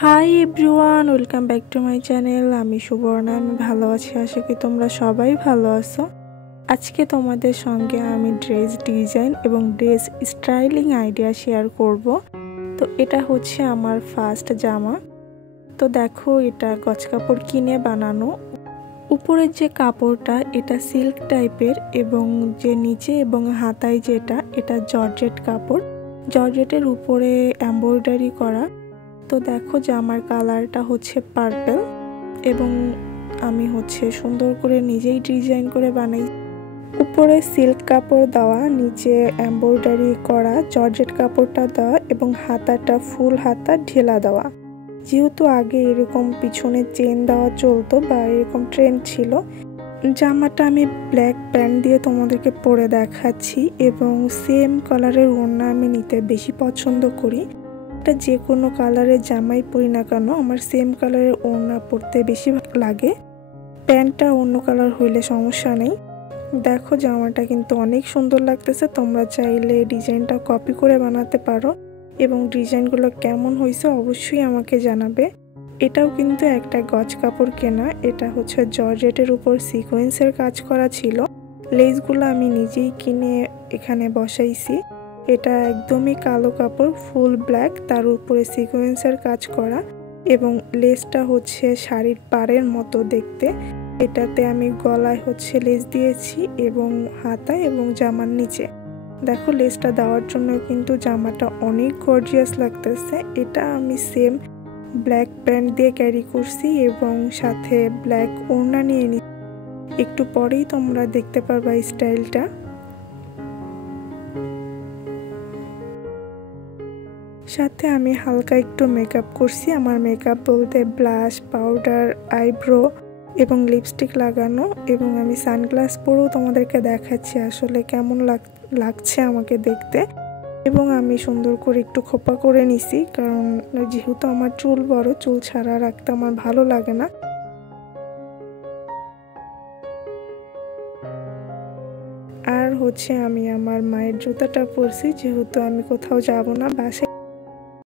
Hi everyone, welcome back to my channel. আমি সুবর্ণা, আমি ভালো আছি। আশা করি তোমরা সবাই ভালো আছো। আজকে তোমাদের সঙ্গে আমি ড্রেস ডিজাইন এবং ড্রেস স্টাইলিং আইডিয়া শেয়ার করব। তো এটা হচ্ছে আমার ফার্স্ট জামা। তো দেখো, এটা গজ কাপড় কিনে বানানো। উপরের যে কাপড়টা এটা সিল্ক টাইপের এবং যে নিচে এবং হাতায় যেটা, এটা জর্জেট কাপড়। জর্জেটের উপরে এমব্রয়ডারি করা। তো দেখো, জামার কালারটা হচ্ছে পার্পল এবং আমি সুন্দর করে নিজেই ডিজাইন করে বানাই। উপরে সিল্ক কাপড় দেওয়া, নিচে এমব্রয়ডারি করা, জর্জেট কাপড়টা দেওয়া এবং হাতাটা ফুল হাতা ঢেলা দেওয়া। যেহেতু আগে এরকম পিছনে চেন দেওয়া চলতো বা এরকম ট্রেন্ড ছিল। জামাটা আমি ব্ল্যাক প্যান্ট দিয়ে তোমাদেরকে পরে দেখাচ্ছি এবং সেম কালারের ওড়না আমি নিতে বেশি পছন্দ করি। যে কোনো কালারের জামাই পরি না কেন, আমার সেম কালারের ওড়না পরতে বেশি ভালো লাগে। প্যান্টটা অন্য কালার হইলে সমস্যা নেই। দেখো, জামাটা কিন্তু অনেক সুন্দর লাগতেছে। তোমরা চাইলে ডিজাইনটা কপি করে বানাতে পারো এবং ডিজাইনগুলো কেমন হয়েছে অবশ্যই আমাকে জানাবে। এটাও কিন্তু একটা গজ কাপড় কেনা। এটা হচ্ছে জর্জেটের উপর সিকোয়েন্সের কাজ করা ছিল। লেসগুলো আমি নিজেই কিনে এখানে বসাইছি। এটা একদমই কালো কাপড়, ফুল ব্ল্যাক, তার উপরে সিকোয়েন্সের কাজ করা এবং লেসটা হচ্ছে শাড়ির পাড়ের মতো দেখতে। এটাতে আমি গলায় লেস দিয়েছি এবং হাতায় এবং জামার নিচে। দেখো, লেসটা দেওয়ার জন্য কিন্তু জামাটা অনেক গর্জিয়াস লাগতেছে। এটা আমি সেম ব্ল্যাক প্যান্ট দিয়ে ক্যারি করছি এবং সাথে ব্ল্যাক ওড়না নিয়ে নিচ্ছি। একটু পরেই তোমরা দেখতে পারবা স্টাইলটা। সাথে আমি হালকা একটু মেকআপ করছি। আমার মেকআপ বলতে ব্লাশ, পাউডার, আইব্রো এবং লিপস্টিক লাগানো এবং আমি সানগ্লাস পরেও তোমাদেরকে দেখাচ্ছি আসলে কেমন লাগছে আমাকে দেখতে। এবং আমি সুন্দর করে একটু খোপা করে নিছি, কারণ যেহেতু আমার চুল বড়, চুল ছাড়া রাখতে আমার ভালো লাগে না। আর আমি আমার মায়ের জুতাটা পরছি, যেহেতু আমি কোথাও যাব না, বাসায়